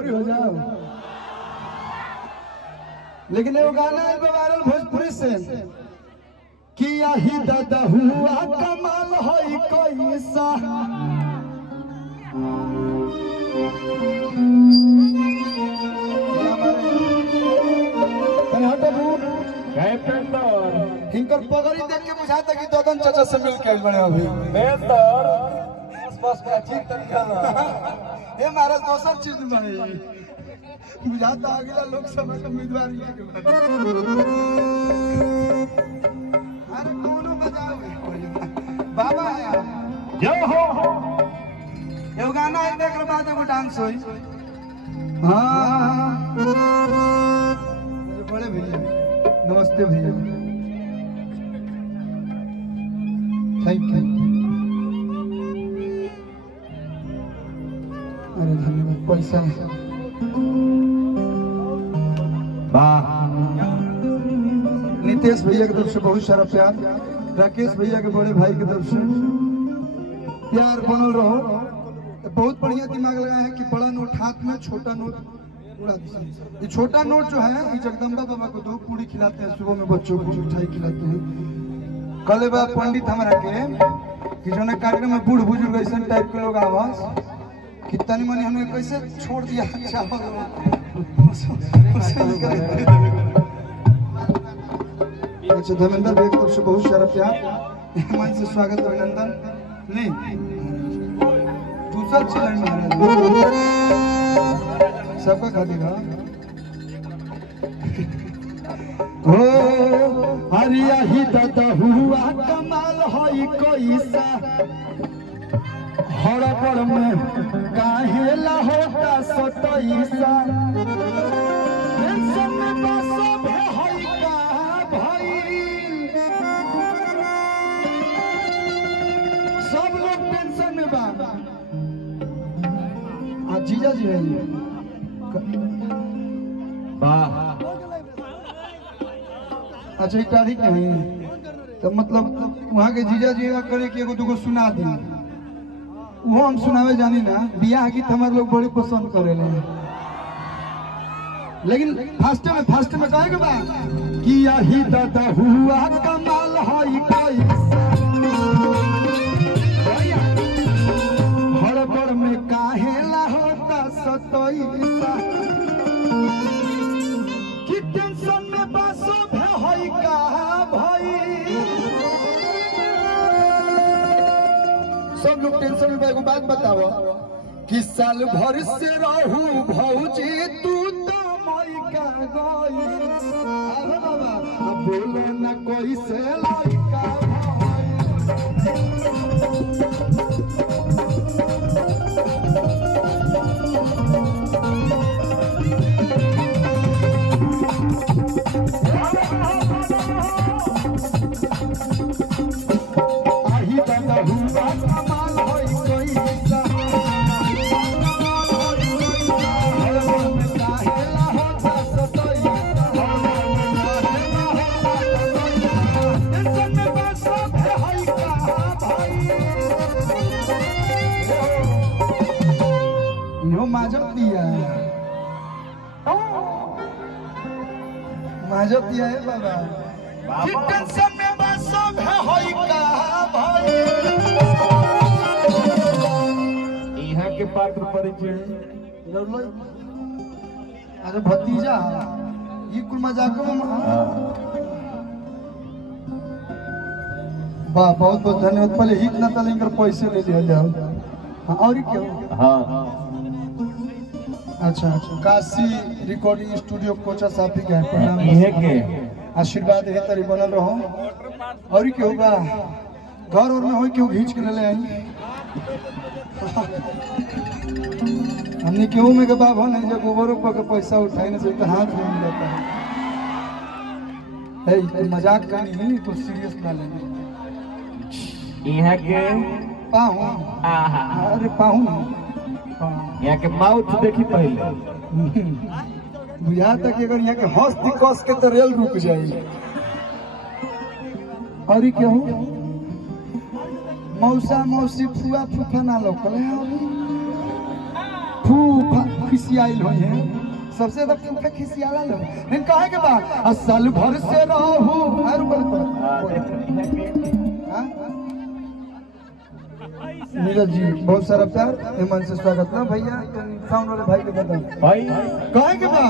भोजपुरी हो जाओ। लेकिन वो गाना है वायरल भोजपुरी से किया ही दादा हुआ कमाल होई कोई सा। हिंकर पगड़ी देख के बुझाता कि ददन चाचा से मिल के बने अभी बस बातचीत तरीका ये महाराज दोसर चीज बने बुझाता अगला लोकसभा का उम्मीदवार अरे कोनो बजाओ बाबा जो हो ये गाना है देख बाद एगो डांस होई। हां बड़े भैया नमस्ते भैया थैंक यू। अरे धन्यवाद पैसा वाह। नितेश भैया की तरफ से बहुत सारा प्यार, राकेश भैया के बड़े भाई की तरफ से प्यार बनल रहो। बहुत बढ़िया दिमाग लगाए हैं कि बड़ा नोट हाथ में छोटा नोट उड़ा दीजिए। ये छोटा नोट जो है ये जगदम्बा बाबा को 2 पूरी खिलाते हैं सुबह में, बच्चों को मिठाई खिलाते हैं। कल बार पंडित हमारा के कि जो कार्यक्रम में बूढ़ बुजुर्ग ऐसा टाइप के लोग आवाज कि तनी मनी हमने कैसे छोड़ दिया। अच्छा धर्मेंद्र भाई की तरफ से बहुत सारा प्यार, मन से स्वागत अभिनंदन। नहीं दूसरा चैनल महाराज सबका खा देगा। ओ हरिया ही दादा हुआ कमाल होई कोई सा हड़बड़ में काहेला होता सतईसा टेंशन में बसो भे होई का भाई सब लोग टेंशन में बा। आज जीजा जी है वाह। अच्छा एक तारीख नहीं तो मतलब वहाँ के जीजा जी करे कि एगो दूगो सुना दी वो हम सुनावे जानी ना। बियाह गीत हमारे लोग बड़ी पसंद करे लेकिन फास्ट में कहेगा बा कि यही दादा हुआ कमाल होई कोई हड़बड़ में काहेला होता सतईसा कि टेंशन में बसो भे होई का भाई। सब लोग टेंशन में। एगो बात बताओ कि साल भर से रहू भौजी तू तो मई का गई अरे बाबा अब बोले न कोई से लड़का आही दादा हुआ कमाल होई कोई सा हड़बड़ में काहेला होता सतईसा टेंशन में बसो भे होई का भाई। यो माजब दिया है बाबा कि टेंशन में बसो भे होई का भाई। यहाँ के पात्र परिचय अरे भतीजा ये कुल मजाक में वाह बहुत बहुत धन्यवाद। पहले हित ना तले इनकर पैसे ले लिया जाओ। हाँ और क्यों हाँ अच्छा काशी रिकॉर्डिंग स्टूडियो कोचा साहब भी गए प्रणाम के आशीर्वाद है तरी बनल रहो। और क्यों बा घर और में हो क्यों घींच के ले आई हमने क्यों में के बाबा नहीं जब गोबरों पर के पैसा उठाए ना तो हाथ में जाता है। मजाक करनी कुछ सीरियस ना लेंगे। यहाँ के पाहू अरे पाहू यहाँ के माउथ देखी पहले बुझा तक अगर यहाँ के हंसती कस के तो रेल रुक जाएगी। और क्यों मौसा मौसी फुआ फूफा ना लोकल है फूफा खिसियाइल होई है सबसे ज्यादा फूफा खिसियाला लोग लेकिन कहे के बा असल भर से रहू हर ऊपर नीरज जी बहुत सारा प्यार ईमान से स्वागत ना भैया साउंड वाले भाई के बता भाई कहे के बा